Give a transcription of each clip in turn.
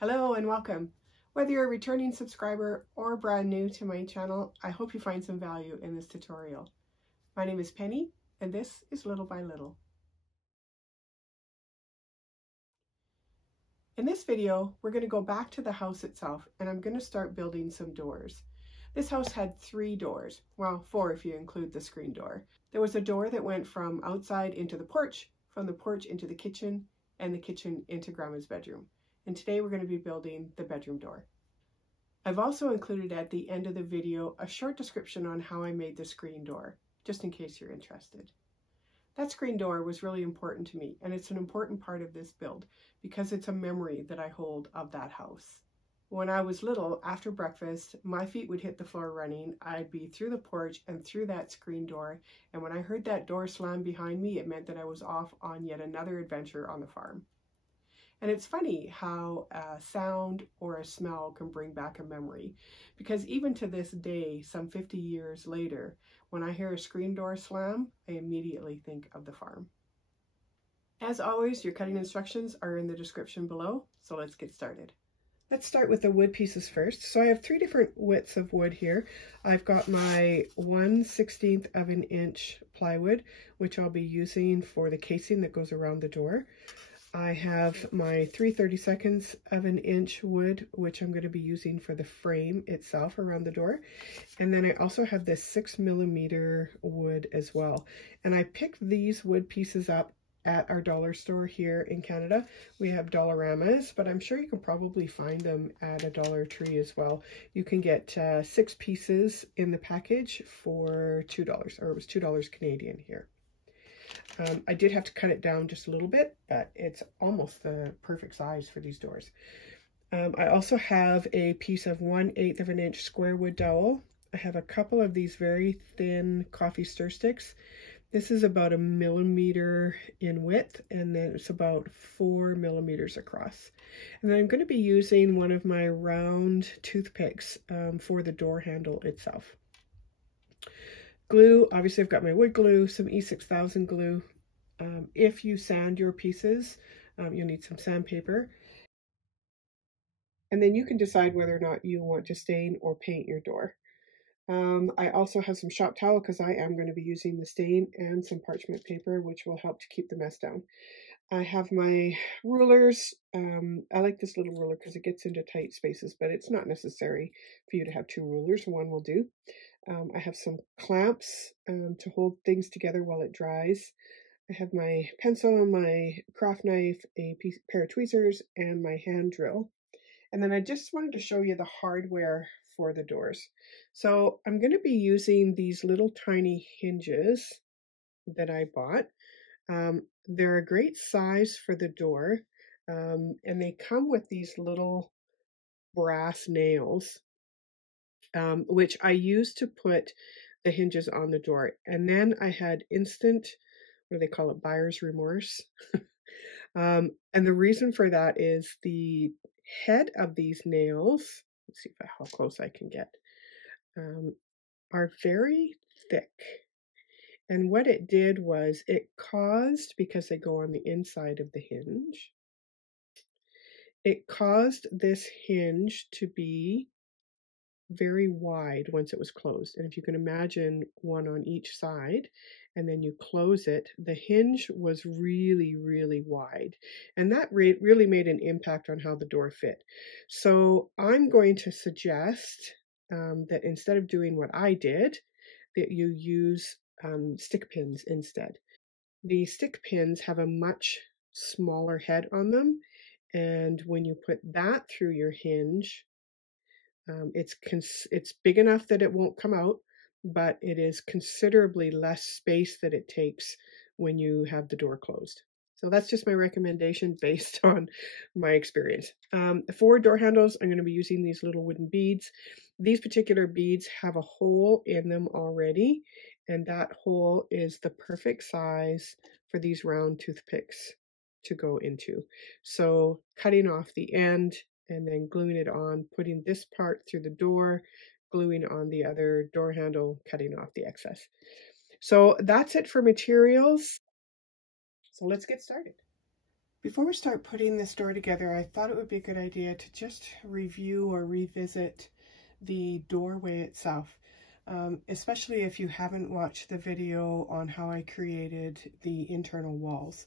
Hello and welcome. Whether you're a returning subscriber or brand new to my channel, I hope you find some value in this tutorial. My name is Penny and this is Little by Little. In this video, we're going to go back to the house itself and I'm going to start building some doors. This house had 3 doors, well 4 if you include the screen door. There was a door that went from outside into the porch, from the porch into the kitchen, and the kitchen into Grandma's bedroom. And today we're going to be building the bedroom door. I've also included at the end of the video a short description on how I made the screen door, just in case you're interested. That screen door was really important to me, and it's an important part of this build because it's a memory that I hold of that house. When I was little, after breakfast, my feet would hit the floor running. I'd be through the porch and through that screen door, and when I heard that door slam behind me, it meant that I was off on yet another adventure on the farm. And it's funny how a sound or a smell can bring back a memory, because even to this day, some 50 years later, when I hear a screen door slam, I immediately think of the farm. As always, your cutting instructions are in the description below, so let's get started. Let's start with the wood pieces first. So I have 3 different widths of wood here. I've got my 1/16 of an inch plywood, which I'll be using for the casing that goes around the door. I have my 3/32 of an inch wood, which I'm going to be using for the frame itself around the door. And then I also have this 6mm wood as well. And I picked these wood pieces up at our dollar store here in Canada. We have Dollaramas, but I'm sure you can probably find them at a Dollar Tree as well. You can get 6 pieces in the package for $2, or it was $2 Canadian here. I did have to cut it down just a little bit, but it's almost the perfect size for these doors. I also have a piece of 1/8 of an inch square wood dowel. I have a couple of these very thin coffee stir sticks. This is about 1 millimeter in width, and then it's about 4 millimeters across. And then I'm going to be using one of my round toothpicks for the door handle itself. Glue, obviously I've got my wood glue, some E6000 glue. If you sand your pieces, you'll need some sandpaper. And then you can decide whether or not you want to stain or paint your door. I also have some shop towel because I am going to be using the stain, and some parchment paper, which will help to keep the mess down. I have my rulers. I like this little ruler because it gets into tight spaces, but it's not necessary for you to have 2 rulers. 1 will do. I have some clamps to hold things together while it dries. I have my pencil, my craft knife, a pair of tweezers, and my hand drill. And then I just wanted to show you the hardware for the doors. So I'm going to be using these little tiny hinges that I bought. They're a great size for the door, and they come with these little brass nails, which I used to put the hinges on the door. And then I had instant, what do they call it, buyer's remorse. And the reason for that is the head of these nails, let's see how close I can get, are very thick. And what it did was it caused, because they go on the inside of the hinge, it caused this hinge to be very wide once it was closed. And if you can imagine one on each side, and then you close it, the hinge was really, really wide. And that really made an impact on how the door fit. So I'm going to suggest that instead of doing what I did, that you use stick pins instead. The stick pins have a much smaller head on them, and when you put that through your hinge, it's big enough that it won't come out, but it is considerably less space that it takes when you have the door closed. So that's just my recommendation based on my experience. For door handles, I'm going to be using these little wooden beads. These particular beads have a hole in them already, and that hole is the perfect size for these round toothpicks to go into. So cutting off the end and then gluing it on, putting this part through the door, gluing on the other door handle, cutting off the excess. So that's it for materials. So let's get started. Before we start putting this door together, I thought it would be a good idea to just review or revisit the doorway itself, especially if you haven't watched the video on how I created the internal walls.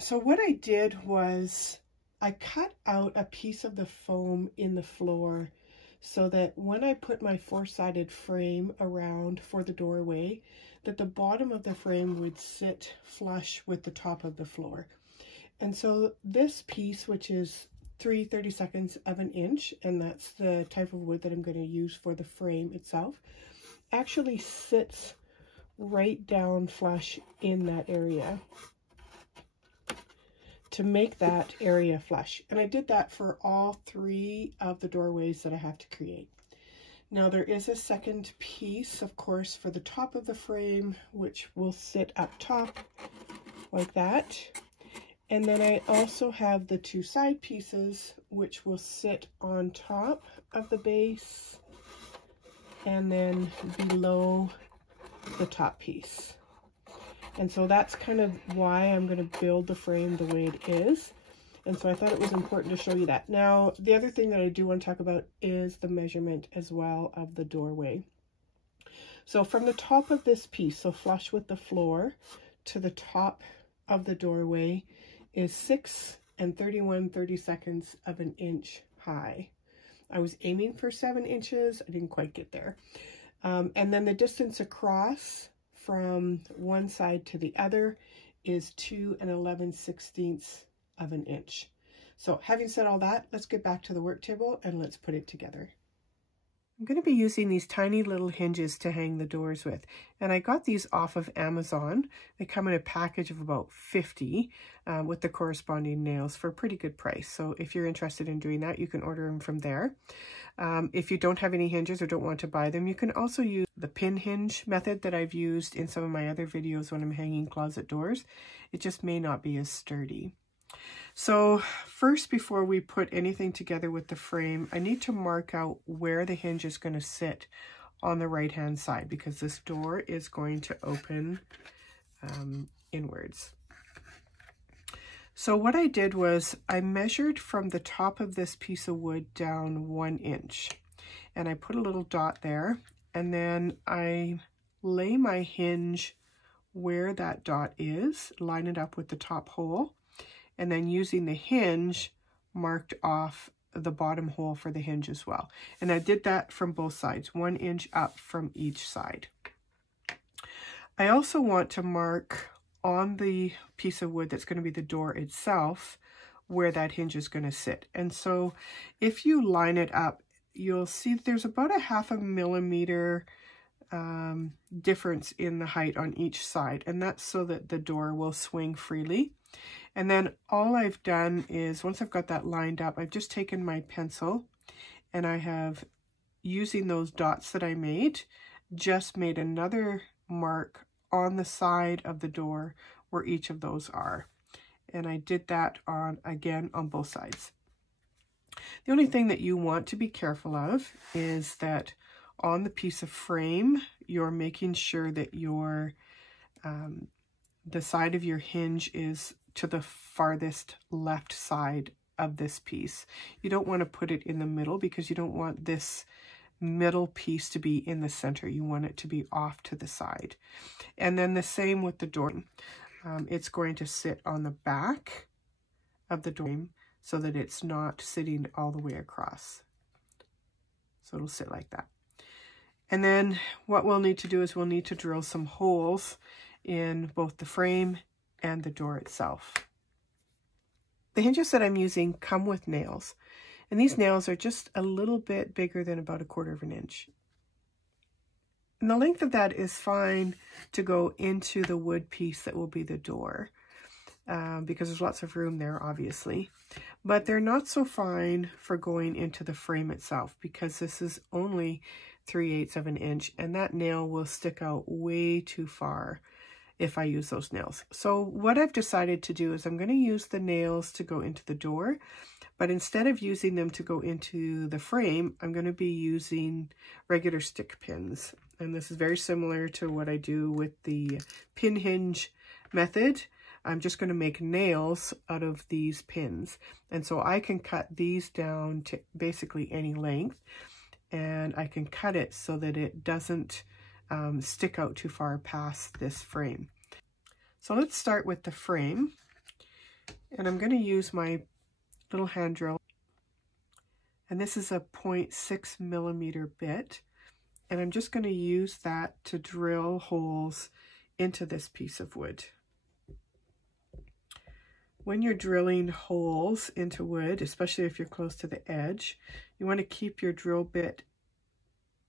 So what I did was I cut out a piece of the foam in the floor so that when I put my four-sided frame around for the doorway, that the bottom of the frame would sit flush with the top of the floor. And so this piece, which is 3/32 of an inch, and that's the type of wood that I'm going to use for the frame itself, actually sits right down flush in that area to make that area flush. And I did that for all three of the doorways that I have to create. Now there is a second piece, of course, for the top of the frame, which will sit up top like that. And then I also have the two side pieces, which will sit on top of the base and then below the top piece. And so that's kind of why I'm going to build the frame the way it is. And so I thought it was important to show you that. Now, the other thing that I do want to talk about is the measurement as well of the doorway. So from the top of this piece, so flush with the floor, to the top of the doorway is 6 31/32 of an inch high. I was aiming for 7 inches. I didn't quite get there. And then the distance across from one side to the other is 2 11/16 of an inch. So having said all that, let's get back to the work table and let's put it together. I'm going to be using these tiny little hinges to hang the doors with, and I got these off of Amazon. They come in a package of about 50 with the corresponding nails for a pretty good price. So if you're interested in doing that, you can order them from there. If you don't have any hinges or don't want to buy them, you can also use the pin hinge method that I've used in some of my other videos when I'm hanging closet doors. It just may not be as sturdy. So first, before we put anything together with the frame, I need to mark out where the hinge is going to sit on the right hand side, because this door is going to open inwards. So what I did was I measured from the top of this piece of wood down 1 inch, and I put a little dot there, and then I lay my hinge where that dot is, line it up with the top hole, and then using the hinge marked off the bottom hole for the hinge as well. And I did that from both sides, 1 inch up from each side. I also want to mark on the piece of wood that's going to be the door itself where that hinge is going to sit. And so if you line it up, you'll see there's about a 1/2 millimeter difference in the height on each side, and that's so that the door will swing freely. And then all I've done is, once I've got that lined up, I've just taken my pencil and I have, using those dots that I made, just made another mark on the side of the door where each of those are. And I did that again on both sides. The only thing that you want to be careful of is that on the piece of frame, you're making sure that your the side of your hinge is to the farthest left side of this piece. You don't want to put it in the middle, because you don't want this middle piece to be in the center. You want it to be off to the side. And then the same with the door. It's going to sit on the back of the door so that it's not sitting all the way across. So it'll sit like that. And then what we'll need to do is we'll need to drill some holes in both the frame and the door itself. The hinges that I'm using come with nails, and these nails are just a little bit bigger than about 1/4 of an inch. And the length of that is fine to go into the wood piece that will be the door, because there's lots of room there, obviously. But they're not so fine for going into the frame itself, because this is only 3/8 of an inch, and that nail will stick out way too far if I use those nails. So what I've decided to do is I'm going to use the nails to go into the door, but instead of using them to go into the frame, I'm going to be using regular stick pins. And this is very similar to what I do with the pin hinge method. I'm just going to make nails out of these pins. And so I can cut these down to basically any length, and I can cut it so that it doesn't stick out too far past this frame. So let's start with the frame, and I'm going to use my little hand drill, and this is a 0.6 millimeter bit, and I'm just going to use that to drill holes into this piece of wood. When you're drilling holes into wood, especially if you're close to the edge, you want to keep your drill bit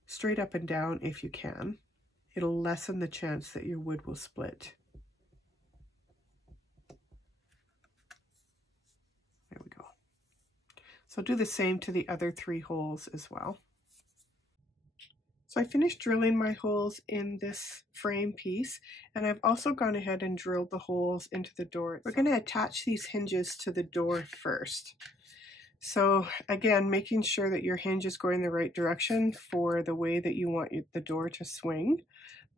straight up and down if you can. It'll lessen the chance that your wood will split. There we go. So do the same to the other 3 holes as well. So I finished drilling my holes in this frame piece, and I've also gone ahead and drilled the holes into the door. We're going to attach these hinges to the door first. So again, making sure that your hinge is going the right direction for the way that you want the door to swing.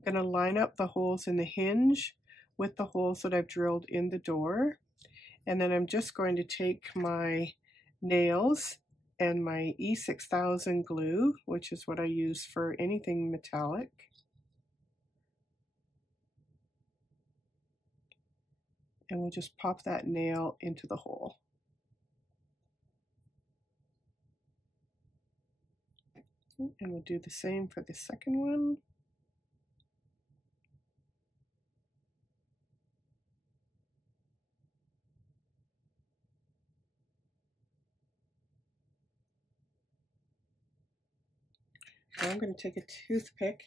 I'm going to line up the holes in the hinge with the holes that I've drilled in the door, and then I'm just going to take my nails and my E6000 glue, which is what I use for anything metallic. And we'll just pop that nail into the hole. And we'll do the same for the second one. Now I'm going to take a toothpick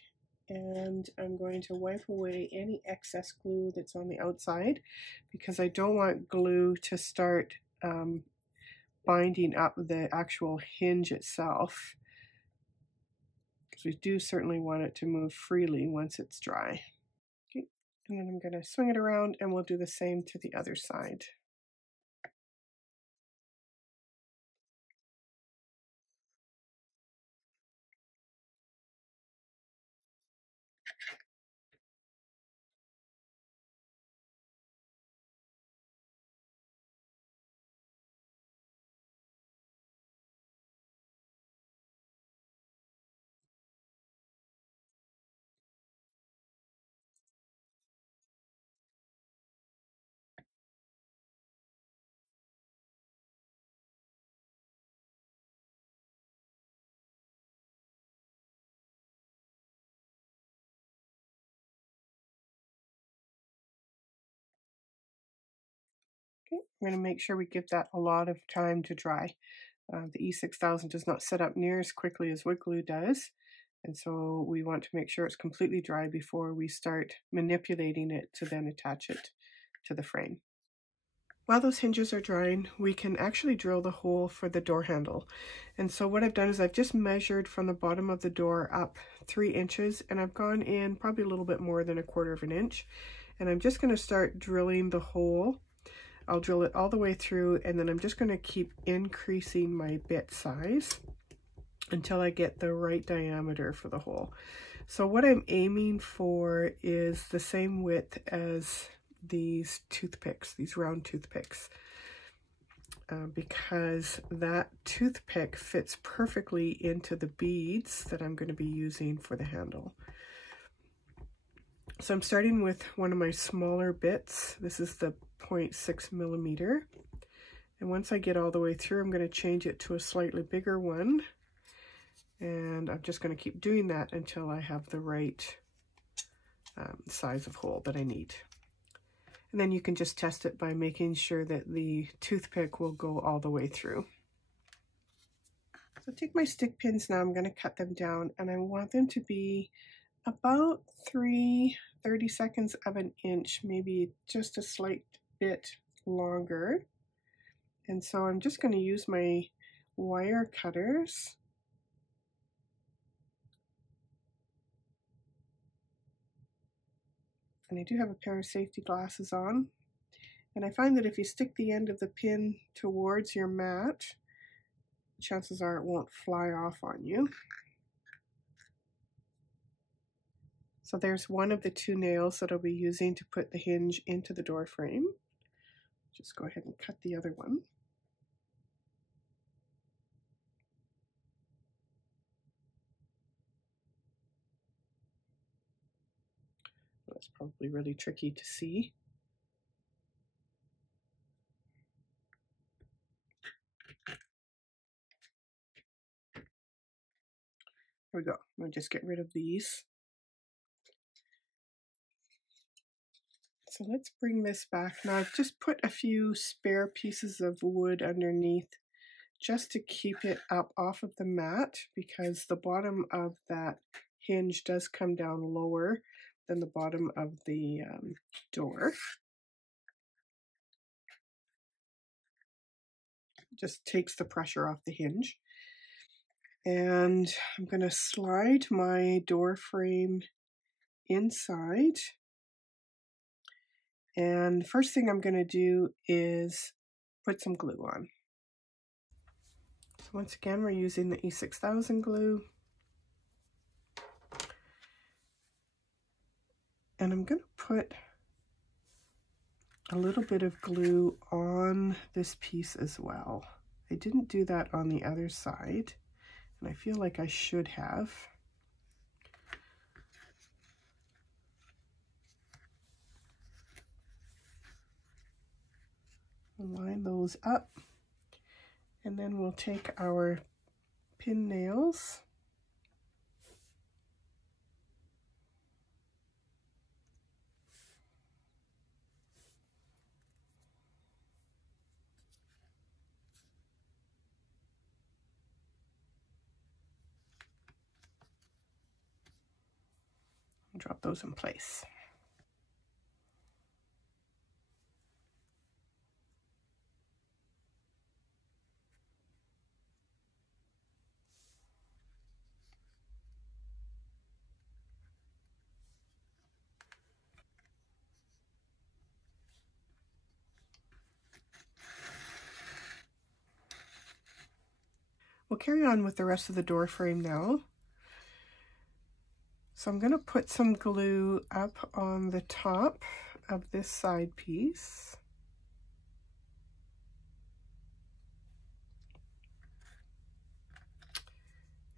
and I'm going to wipe away any excess glue that's on the outside, because I don't want glue to start binding up the actual hinge itself, because we do certainly want it to move freely once it's dry. Okay, and then I'm going to swing it around and we'll do the same to the other side. Okay, we're going to make sure we give that a lot of time to dry. The E6000 does not set up near as quickly as wood glue does, and so we want to make sure it's completely dry before we start manipulating it to then attach it to the frame. While those hinges are drying, we can actually drill the hole for the door handle. And so what I've done is I've just measured from the bottom of the door up 3 inches, and I've gone in probably a little bit more than 1/4 of an inch. And I'm just going to start drilling the hole. I'll drill it all the way through, and then I'm just going to keep increasing my bit size until I get the right diameter for the hole. So what I'm aiming for is the same width as these toothpicks, these round toothpicks, because that toothpick fits perfectly into the beads that I'm going to be using for the handle. So I'm starting with one of my smaller bits. This is the 0.6 millimeter. And once I get all the way through, I'm going to change it to a slightly bigger one. And I'm just going to keep doing that until I have the right size of hole that I need. And then you can just test it by making sure that the toothpick will go all the way through. So take my stick pins now, I'm going to cut them down, and I want them to be about 3/32 of an inch, maybe just a slight bit longer. And so I'm just going to use my wire cutters. And I do have a pair of safety glasses on. And I find that if you stick the end of the pin towards your mat, chances are it won't fly off on you. So there's one of the 2 nails that I'll be using to put the hinge into the door frame. Just go ahead and cut the other one. That's probably really tricky to see. There we go. I'll just get rid of these. So let's bring this back. Now I've just put a few spare pieces of wood underneath just to keep it up off of the mat, because the bottom of that hinge does come down lower than the bottom of the door. Just takes the pressure off the hinge. And I'm going to slide my door frame inside. And first thing I'm going to do is put some glue on. So once again, we're using the E6000 glue. And I'm going to put a little bit of glue on this piece as well. I didn't do that on the other side, and I feel like I should have. Line those up, and then we'll take our pin nails and drop those in place. We'll carry on with the rest of the door frame now. So I'm going to put some glue up on the top of this side piece.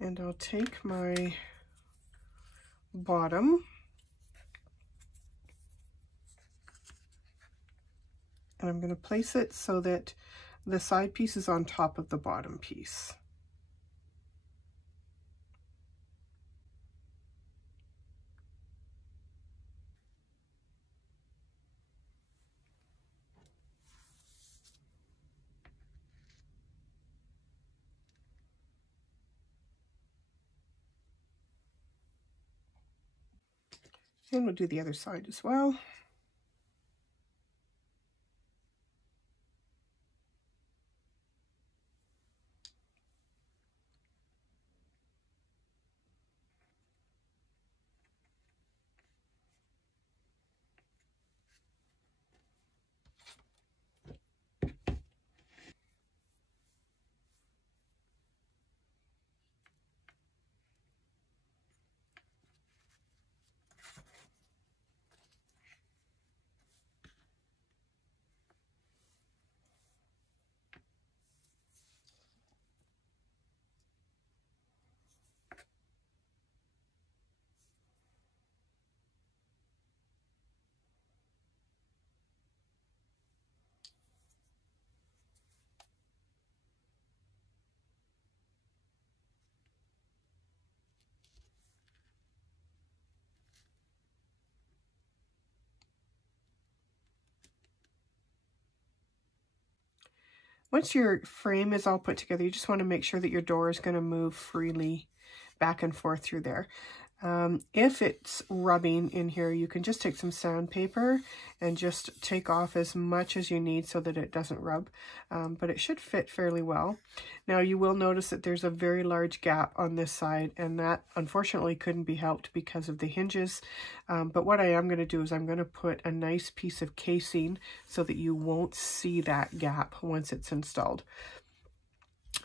And I'll take my bottom and I'm going to place it so that the side piece is on top of the bottom piece. And we'll do the other side as well. Once your frame is all put together, you just want to make sure that your door is going to move freely back and forth through there. If it's rubbing in here, you can just take some sandpaper and just take off as much as you need so that it doesn't rub, but it should fit fairly well. Now you will notice that there's a very large gap on this side, and that unfortunately couldn't be helped because of the hinges, but what I am going to do is I'm going to put a nice piece of casing so that you won't see that gap once it's installed.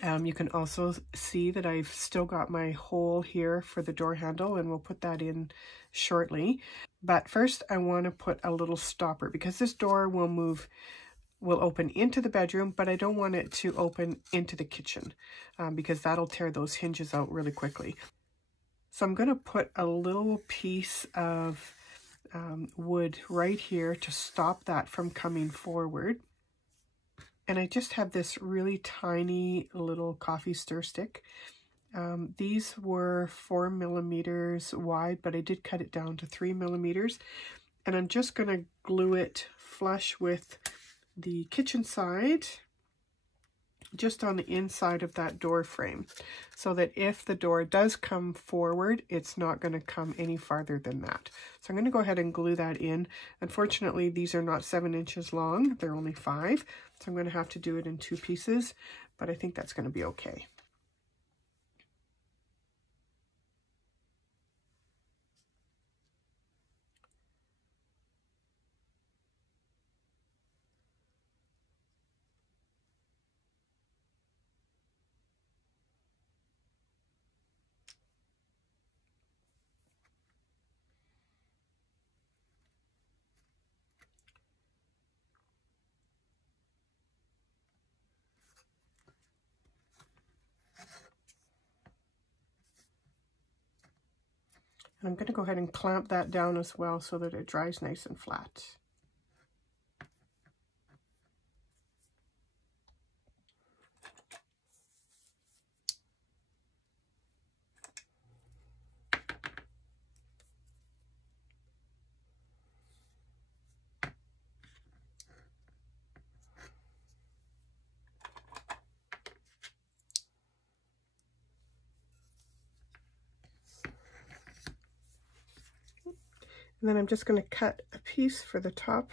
You can also see that I've still got my hole here for the door handle, and we'll put that in shortly. But first I want to put a little stopper because this door will move will open into the bedroom, but I don't want it to open into the kitchen because that'll tear those hinges out really quickly. So I'm going to put a little piece of wood right here to stop that from coming forward. And I just have this really tiny little coffee stir stick. These were 4 millimeters wide, but I did cut it down to 3 millimeters. And I'm just going to glue it flush with the kitchen side, just on the inside of that door frame, so that if the door does come forward, it's not going to come any farther than that. So I'm going to go ahead and glue that in. Unfortunately, these are not 7 inches long, they're only 5, so I'm going to have to do it in 2 pieces, but I think that's going to be okay. And I'm going to go ahead and clamp that down as well so that it dries nice and flat. And then I'm just going to cut a piece for the top.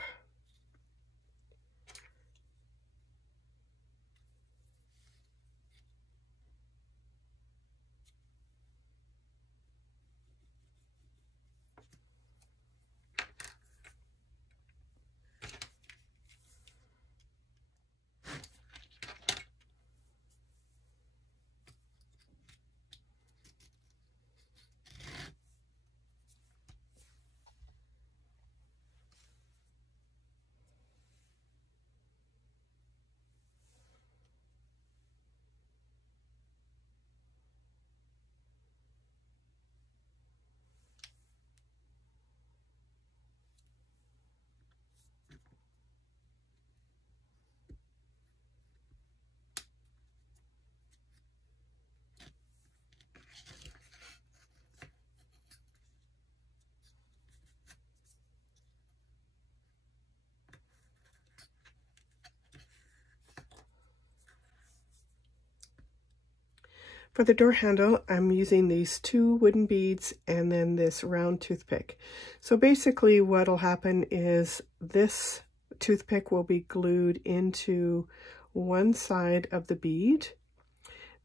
For the door handle, I'm using these 2 wooden beads and then this round toothpick. So basically what'll happen is this toothpick will be glued into one side of the bead.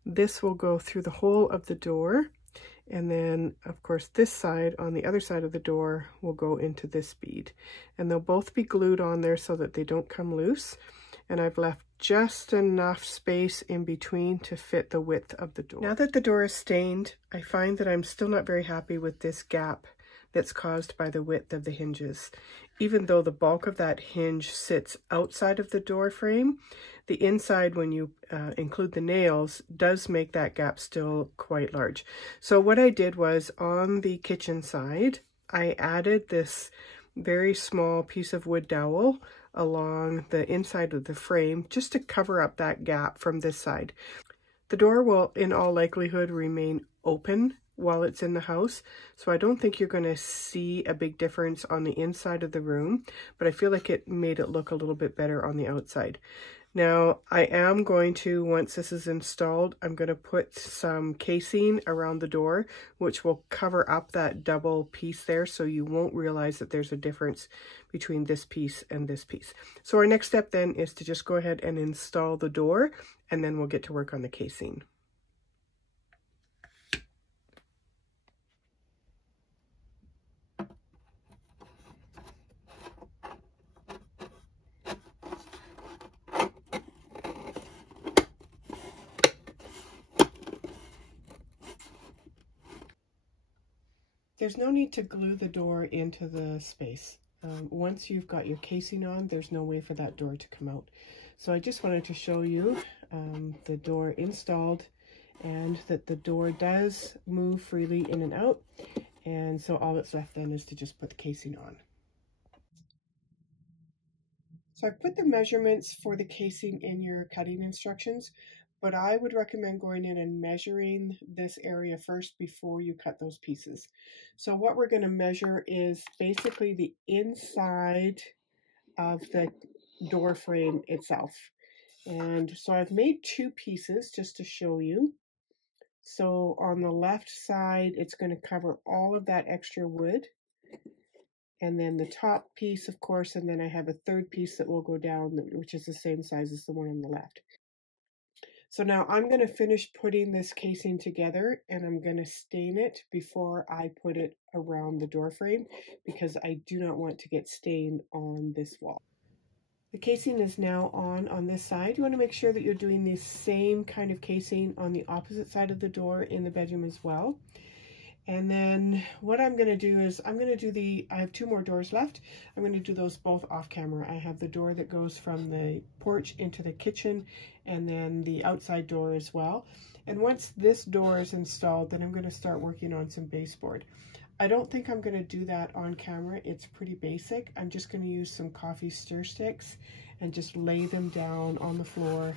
This will go through the hole of the door, and then of course this side on the other side of the door will go into this bead, and they'll both be glued on there so that they don't come loose. And I've left just enough space in between to fit the width of the door. Now that the door is stained, I find that I'm still not very happy with this gap that's caused by the width of the hinges. Even though the bulk of that hinge sits outside of the door frame, the inside, when you include the nails, does make that gap still quite large. So what I did was, on the kitchen side, I added this very small piece of wood dowel along the inside of the frame just to cover up that gap from this side. The door will in all likelihood remain open while it's in the house, so I don't think you're going to see a big difference on the inside of the room, but I feel like it made it look a little bit better on the outside. Now I am going to, once this is installed, I'm going to put some casing around the door, which will cover up that double piece there, so you won't realize that there's a difference between this piece and this piece. So our next step then is to just go ahead and install the door, and then we'll get to work on the casing. There's no need to glue the door into the space. once you've got your casing on, there's no way for that door to come out. So I just wanted to show you the door installed, and that the door does move freely in and out. And so all that's left then is to just put the casing on. So I've put the measurements for the casing in your cutting instructions, but I would recommend going in and measuring this area first before you cut those pieces. So what we're going to measure is basically the inside of the door frame itself. And so I've made two pieces just to show you. So on the left side, it's going to cover all of that extra wood. And then the top piece, of course, and then I have a third piece that will go down, which is the same size as the one on the left. So now I'm going to finish putting this casing together, and I'm going to stain it before I put it around the door frame, because I do not want to get stain on this wall. The casing is now on this side. You want to make sure that you're doing the same kind of casing on the opposite side of the door in the bedroom as well. And then what I'm going to do is I have two more doors left. I'm going to do those both off camera. I have the door that goes from the porch into the kitchen, and then the outside door as well. And once this door is installed, then I'm going to start working on some baseboard. I don't think I'm going to do that on camera. It's pretty basic. I'm just going to use some coffee stir sticks and just lay them down on the floor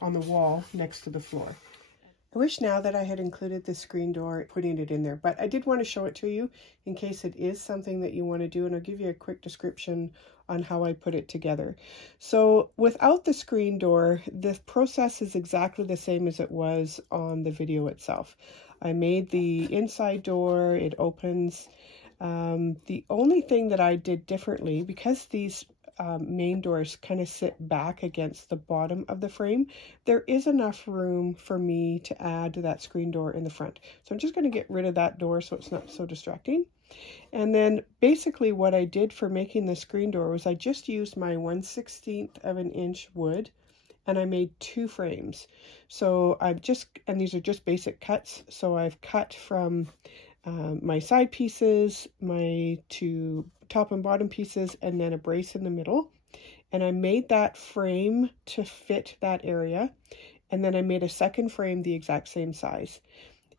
on the wall next to the floor. I wish now that I had included the screen door, putting it in there, but I did want to show it to you in case it is something that you want to do, and I'll give you a quick description on how I put it together. So without the screen door, the process is exactly the same as it was on the video itself. I made the inside door, it opens. The only thing that I did differently, because these main doors kind of sit back against the bottom of the frame, there is enough room for me to add that screen door in the front. So I'm just going to get rid of that door so it's not so distracting. And then basically what I did for making the screen door was I just used my 1/16 of an inch wood, and I made two frames. So and these are just basic cuts. So I've cut from my side pieces, my two top and bottom pieces, and then a brace in the middle. And I made that frame to fit that area. And then I made a second frame the exact same size.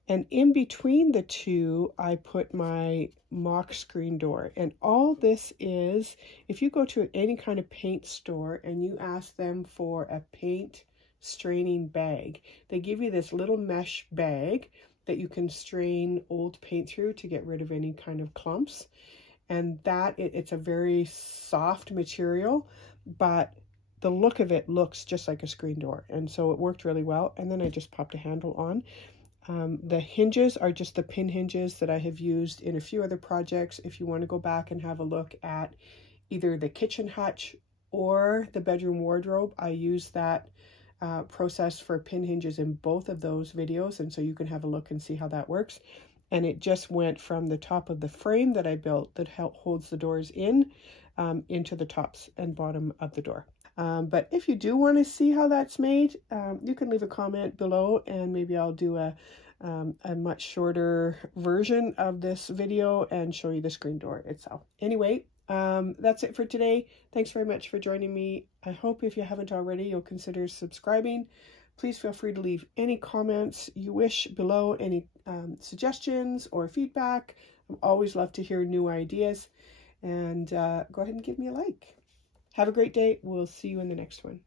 And in between the two, I put my mock screen door. And all this is, if you go to any kind of paint store and you ask them for a paint straining bag, they give you this little mesh bag that you can strain old paint through to get rid of any kind of clumps. And it's a very soft material, but the look of it looks just like a screen door. And so it worked really well. And then I just popped a handle on. The hinges are just the pin hinges that I have used in a few other projects. If you want to go back and have a look at either the kitchen hutch or the bedroom wardrobe, I use that process for pin hinges in both of those videos, and so you can have a look and see how that works. And it just went from the top of the frame that I built that holds the doors in into the tops and bottom of the door. But if you do want to see how that's made, you can leave a comment below, and maybe I'll do a much shorter version of this video and show you the screen door itself. Anyway, that's it for today. Thanks very much for joining me. I hope if you haven't already, you'll consider subscribing. Please feel free to leave any comments you wish below, any suggestions or feedback. I always love to hear new ideas, and go ahead and give me a like. Have a great day. We'll see you in the next one.